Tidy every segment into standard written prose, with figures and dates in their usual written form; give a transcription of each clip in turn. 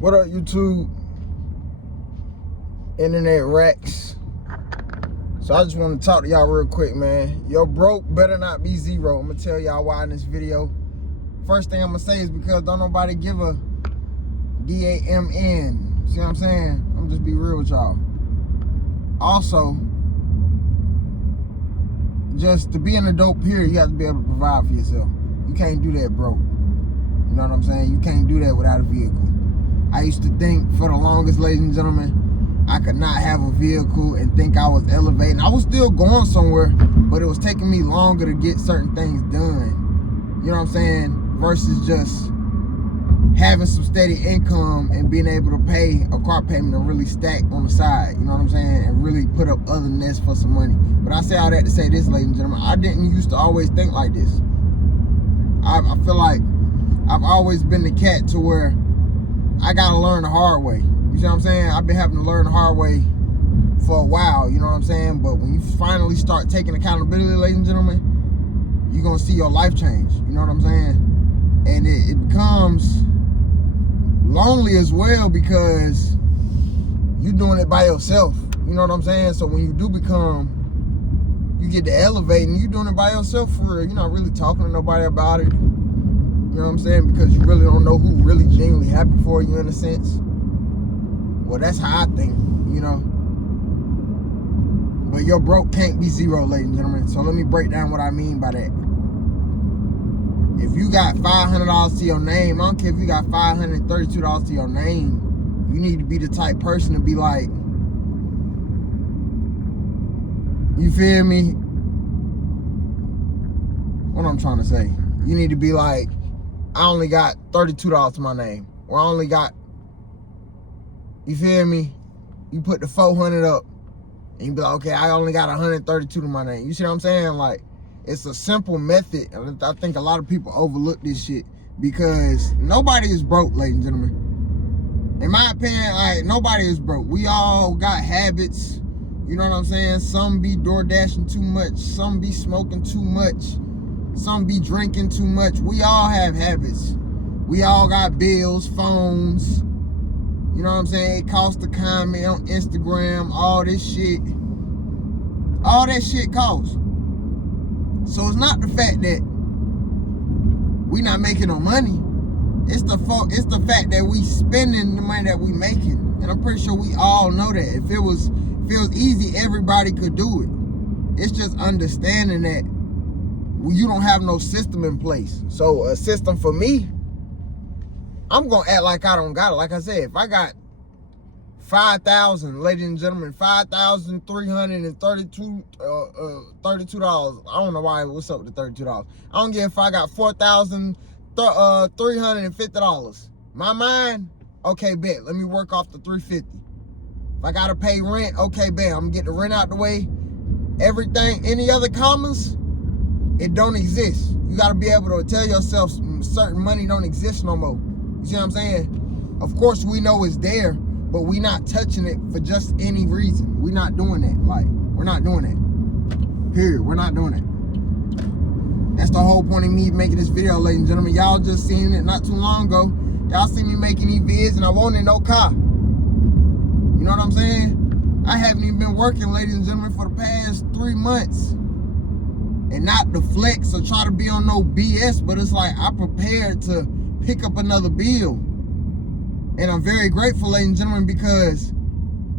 What up, YouTube? Internet Racks. So I just want to talk to y'all real quick, man. Your broke better not be zero. I'm gonna tell y'all why in this video. First thing I'm gonna say is because don't nobody give a DAMN. See what I'm saying? I'm gonna just be real with y'all. Also, just to be an adult period, you have to be able to provide for yourself. You can't do that broke. You know what I'm saying? You can't do that without a vehicle. I used to think for the longest, ladies and gentlemen, I could not have a vehicle and think I was elevating. I was still going somewhere, but it was taking me longer to get certain things done. You know what I'm saying? Versus just having some steady income and being able to pay a car payment and really stack on the side. You know what I'm saying? And really put up other nests for some money. But I say all that to say this, ladies and gentlemen, I didn't used to always think like this. I feel like I've always been the cat to where I gotta learn the hard way. You see what I'm saying? I've been having to learn the hard way for a while, you know what I'm saying? But when you finally start taking accountability, ladies and gentlemen, you're gonna see your life change, you know what I'm saying? And it becomes lonely as well because you're doing it by yourself, you know what I'm saying? So when you do you get to elevate and you're doing it by yourself for real. You're not really talking to nobody about it. You know what I'm saying? Because you really don't know who really genuinely happy for you in a sense. Well, that's how I think, you know. But your broke can't be zero, ladies and gentlemen. So let me break down what I mean by that. If you got $500 to your name, I don't care if you got $532 to your name, you need to be the type person to be like, you feel me? What I'm trying to say. You need to be like, I only got $32 to my name. Or I only got, you feel me? You put the 400 up and you be like, okay, I only got 132 to my name. You see what I'm saying? Like, it's a simple method. I think a lot of people overlook this shit because nobody is broke, ladies and gentlemen. In my opinion, like, nobody is broke. We all got habits. You know what I'm saying? Some be door dashing too much. Some be smoking too much. Some be drinking too much. We all have habits. We all got bills, phones. You know what I'm saying? It costs to comment on Instagram, all this shit. All that shit costs. So it's not the fact that we not making no money. It's the fact that we spending the money that we making. And I'm pretty sure we all know that. If it was easy, everybody could do it. It's just understanding that you don't have no system in place. So a system for me, I'm gonna act like I don't got it. Like I said, if I got 5,000, ladies and gentlemen, $5,332, $32. I don't know why. What's up with the $32? I don't care if I got $4,350. My mind, okay, bet. Let me work off the $350. If I gotta pay rent, okay, bet. I'm gonna get the rent out the way. Everything, any other commas, it don't exist. You gotta be able to tell yourself certain money don't exist no more. You see what I'm saying? Of course, we know it's there, but we not touching it for just any reason. We not doing that. Like, we're not doing that. Period. We're not doing it. That's the whole point of me making this video, ladies and gentlemen. Y'all just seen it not too long ago. Y'all seen me making these vids and I wanted no car. You know what I'm saying? I haven't even been working, ladies and gentlemen, for the past 3 months. And not to flex or try to be on no BS, but it's like I prepared to pick up another bill. And I'm very grateful, ladies and gentlemen, because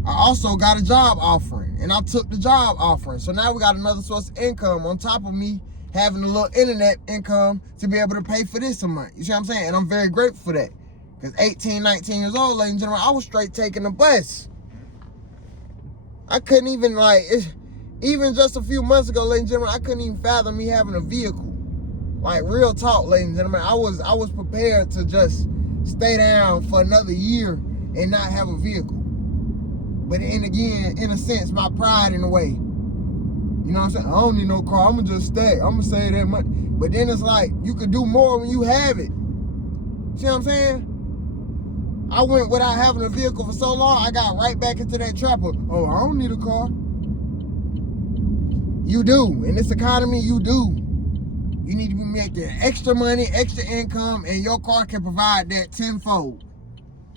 I also got a job offering. And I took the job offering. So now we got another source of income on top of me having a little internet income to be able to pay for this a month. You see what I'm saying? And I'm very grateful for that. Because 18, 19 years old, ladies and gentlemen, I was straight taking the bus. I couldn't even, like, even just a few months ago, ladies and gentlemen, I couldn't even fathom me having a vehicle. Like, real talk, ladies and gentlemen, I was prepared to just stay down for another year and not have a vehicle. But then again, in a sense, my pride in a way. You know what I'm saying? I don't need no car. I'm going to just stay. I'm going to save that money. But then it's like, you could do more when you have it. See what I'm saying? I went without having a vehicle for so long, I got right back into that trap of, oh, I don't need a car. You do. In this economy, you do. You need to be making extra money, extra income, and your car can provide that tenfold.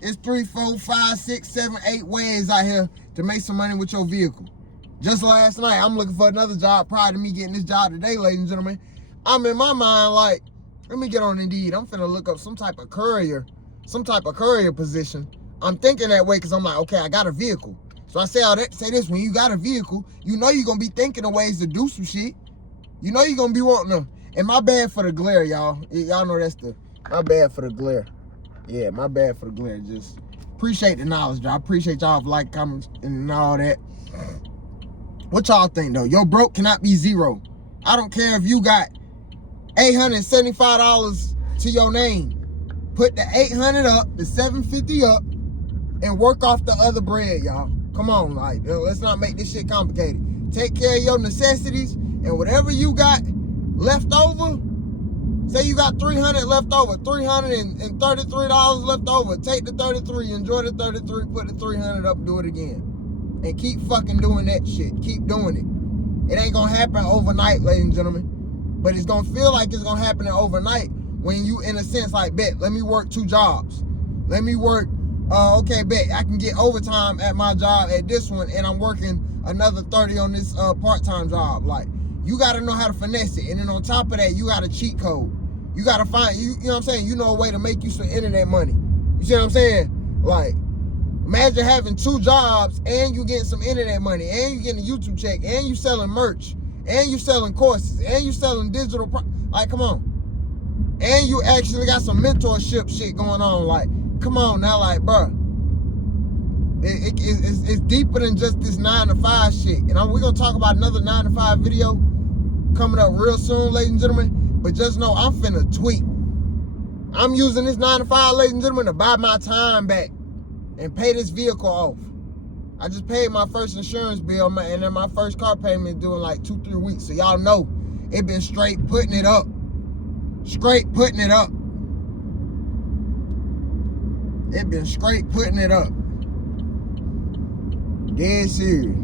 It's 3, 4, 5, 6, 7, 8 ways out here to make some money with your vehicle. Just last night, I'm looking for another job prior to me getting this job today, ladies and gentlemen. I'm in my mind like, let me get on Indeed. I'm finna look up some type of courier position. I'm thinking that way because I'm like, okay, I got a vehicle. So I say this, when you got a vehicle, you know you're gonna be thinking of ways to do some shit. You know you're gonna be wanting them. And my bad for the glare, y'all. Y'all know my bad for the glare. Yeah, my bad for the glare. Just appreciate the knowledge, y'all. Appreciate y'all for like, comments, and all that. What y'all think, though? Your broke cannot be zero. I don't care if you got $875 to your name. Put the $800 up, the $750 up, and work off the other bread, y'all. Come on, like, let's not make this shit complicated. Take care of your necessities, and whatever you got left over, say you got $300 left over, $333 left over. Take the 33, enjoy the 33, put the 300 up, do it again. And keep fucking doing that shit. Keep doing it. It ain't gonna happen overnight, ladies and gentlemen. But it's gonna feel like it's gonna happen overnight when you, in a sense, like, bet, let me work 2 jobs. Let me work, okay, bet, I can get overtime at my job at this one, and I'm working another 30 on this part-time job. Like, you gotta know how to finesse it. And then on top of that, you got a cheat code. You gotta find, you know what I'm saying? You know a way to make you some internet money. You see what I'm saying? Like, imagine having 2 jobs and you getting some internet money and you getting a YouTube check and you selling merch and you selling courses and you selling digital, like, come on. And you actually got some mentorship shit going on. Like, come on now, like, bro. It's deeper than just this 9-to-5 shit. And we're going to talk about another 9-to-5 video coming up real soon, ladies and gentlemen. But just know I'm finna tweet. I'm using this 9-to-5, ladies and gentlemen, to buy my time back and pay this vehicle off. I just paid my first insurance bill, and then my first car payment due in like 2-3 weeks. So y'all know it been straight putting it up. Straight putting it up. It been straight putting it up. Dead serious.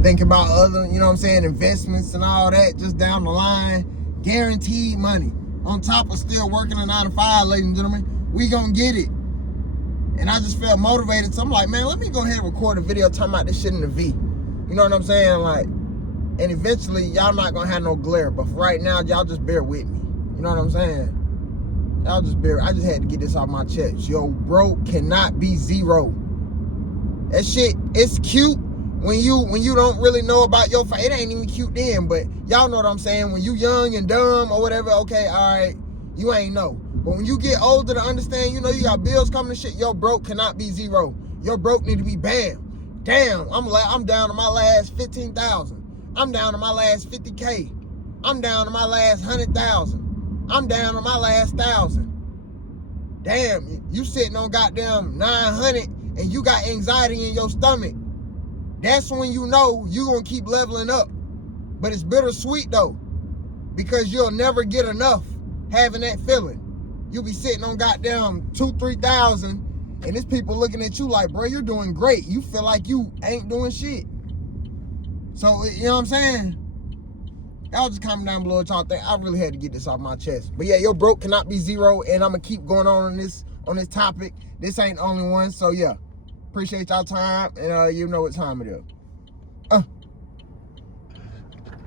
Think about other, you know what I'm saying, investments and all that just down the line. Guaranteed money. On top of still working a 9-to-5, ladies and gentlemen. We gonna get it. And I just felt motivated. So I'm like, man, let me go ahead and record a video talking about this shit in the V. You know what I'm saying? Like, and eventually, y'all not gonna have no glare. But for right now, y'all just bear with me. You know what I'm saying? Y'all just bear. I just had to get this off my chest. Yo, broke cannot be zero. That shit, it's cute. When you don't really know about your it ain't even cute then, but y'all know what I'm saying. When you young and dumb or whatever, okay, all right, you ain't know. But when you get older to understand, you know you got bills coming and shit, your broke cannot be zero. Your broke need to be bam. Damn, I'm down to my last 15,000. I'm down to my last 50K. I'm down to my last 100,000. I'm down to my last 1,000. Damn, you sitting on goddamn 900 and you got anxiety in your stomach. That's when you know you're going to keep leveling up. But it's bittersweet, though, because you'll never get enough having that feeling. You'll be sitting on goddamn 2,000-3,000, and there's people looking at you like, bro, you're doing great. You feel like you ain't doing shit. So, you know what I'm saying? Y'all just comment down below what y'all think. I really had to get this off my chest. But yeah, your broke cannot be zero, and I'm going to keep going on this topic. This ain't the only one, so yeah. Appreciate y'all time, and you know what time it is.